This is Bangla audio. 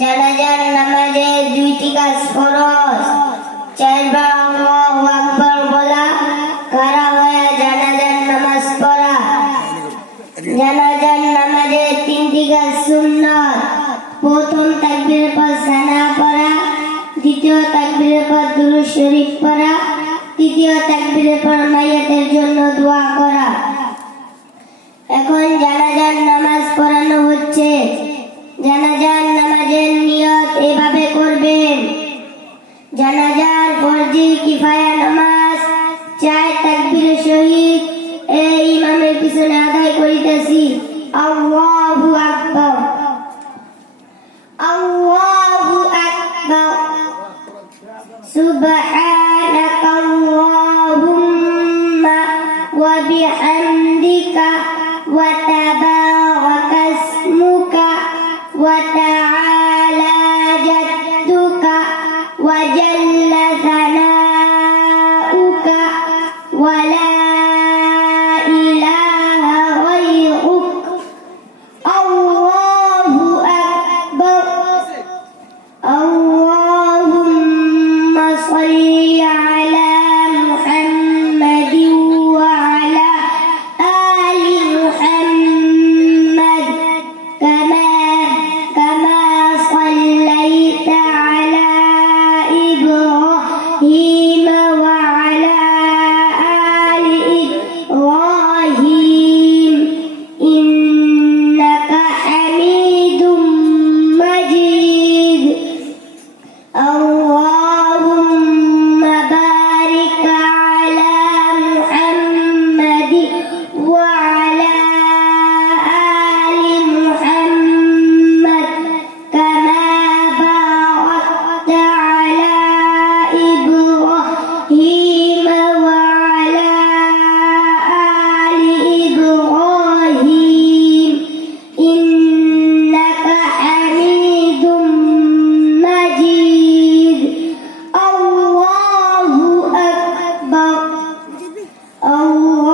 জানাজার নামাজে দুইটি কাজ ফরজ। চারবার আল্লাহু আকবার বলা দ্বিতীয় তাকবীরের পর দুরূদ শরীফ পড়া, তৃতীয় তাকবীরের পর জন্য দোয়া করা। Janajar, Fordi, Kifayan, Amas, Chai, Takbir, Shohid, Eh, Imam, Episod, Adai, Kori, Tasi, Allahu Akbar. Allahu Akbar. Subhanaka Allahumma, Wabi Andika, Wataba, Wakasmuka, Wata'ala. পাখি الله